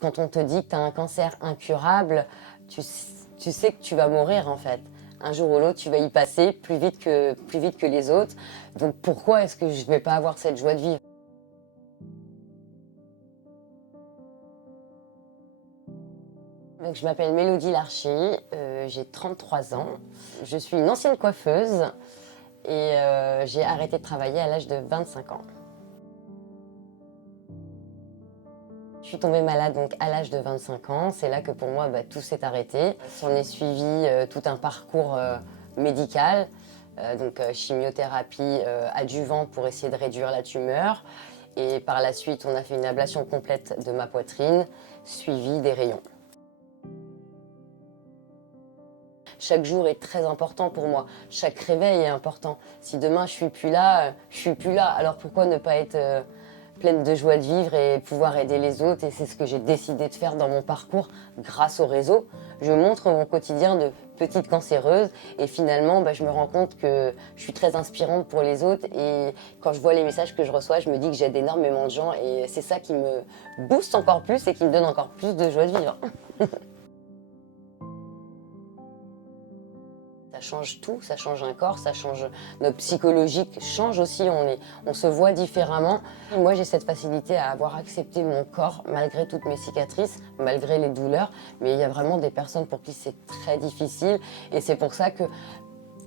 Quand on te dit que tu as un cancer incurable, tu sais que tu vas mourir en fait. Un jour ou l'autre, tu vas y passer plus vite que les autres. Donc pourquoi est-ce que je ne vais pas avoir cette joie de vivre? Donc, je m'appelle Mélodie Larcher, j'ai 33 ans. Je suis une ancienne coiffeuse et j'ai arrêté de travailler à l'âge de 25 ans. Je suis tombée malade donc à l'âge de 25 ans. C'est là que pour moi tout s'est arrêté. S'en est suivi tout un parcours médical, chimiothérapie adjuvante pour essayer de réduire la tumeur. Et par la suite, on a fait une ablation complète de ma poitrine, suivie des rayons. Chaque jour est très important pour moi. Chaque réveil est important. Si demain je suis plus là, je suis plus là. Alors pourquoi ne pas être pleine de joie de vivre et pouvoir aider les autres? Et c'est ce que j'ai décidé de faire dans mon parcours grâce au réseau. Je montre mon quotidien de petite cancéreuse et finalement je me rends compte que je suis très inspirante pour les autres. Et quand je vois les messages que je reçois, je me dis que j'aide énormément de gens et c'est ça qui me booste encore plus et qui me donne encore plus de joie de vivre. Ça change tout, ça change un corps, ça change notre psychologique, change aussi, on se voit différemment. Moi j'ai cette facilité à avoir accepté mon corps malgré toutes mes cicatrices, malgré les douleurs, mais il y a vraiment des personnes pour qui c'est très difficile et c'est pour ça que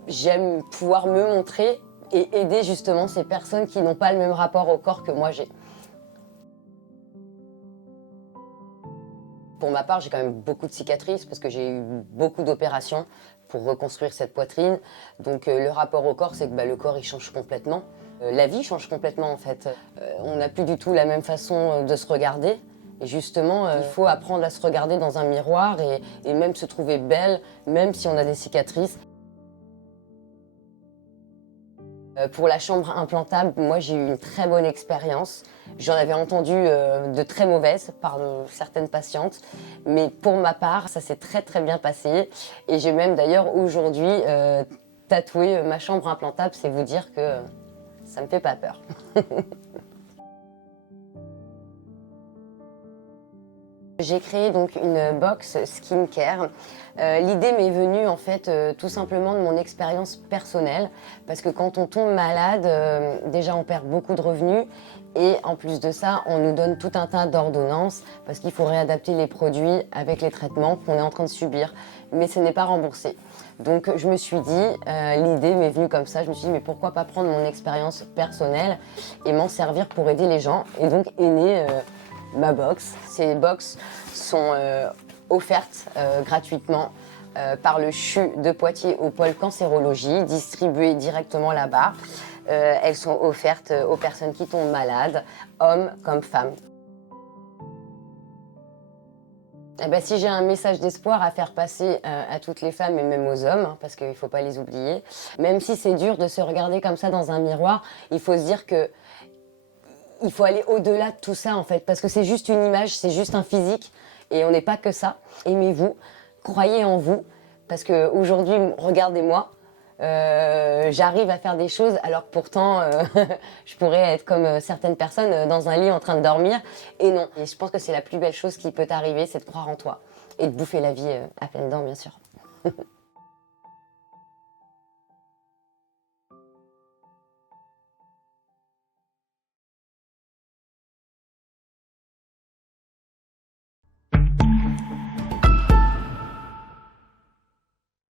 j'aime pouvoir me montrer et aider justement ces personnes qui n'ont pas le même rapport au corps que moi j'ai. Pour ma part, j'ai quand même beaucoup de cicatrices parce que j'ai eu beaucoup d'opérations pour reconstruire cette poitrine. Donc le rapport au corps, c'est que le corps il change complètement. La vie change complètement en fait. On n'a plus du tout la même façon de se regarder. Et justement, il faut apprendre à se regarder dans un miroir et même se trouver belle, même si on a des cicatrices. Pour la chambre implantable, moi j'ai eu une très bonne expérience. J'en avais entendu de très mauvaises par certaines patientes, mais pour ma part, ça s'est très très bien passé. Et j'ai même d'ailleurs aujourd'hui tatoué ma chambre implantable, c'est vous dire que ça me fait pas peur. J'ai créé donc une box skincare. L'idée m'est venue en fait tout simplement de mon expérience personnelle parce que quand on tombe malade, déjà on perd beaucoup de revenus et en plus de ça, on nous donne tout un tas d'ordonnances parce qu'il faut réadapter les produits avec les traitements qu'on est en train de subir, mais ce n'est pas remboursé. Donc je me suis dit, l'idée m'est venue comme ça, je me suis dit mais pourquoi pas prendre mon expérience personnelle et m'en servir pour aider les gens et donc est née ma box. Ces box sont offertes gratuitement par le CHU de Poitiers au pôle cancérologie, distribuées directement là-bas. Elles sont offertes aux personnes qui tombent malades, hommes comme femmes. Si j'ai un message d'espoir à faire passer à toutes les femmes et même aux hommes, parce qu'il ne faut pas les oublier, même si c'est dur de se regarder comme ça dans un miroir, il faut se dire que il faut aller au-delà de tout ça en fait, parce que c'est juste une image, c'est juste un physique et on n'est pas que ça. Aimez-vous, croyez en vous, parce qu'aujourd'hui, regardez-moi, j'arrive à faire des choses alors que pourtant je pourrais être comme certaines personnes dans un lit en train de dormir et non. Et je pense que c'est la plus belle chose qui peut t'arriver, c'est de croire en toi et de bouffer la vie à pleines dents bien sûr.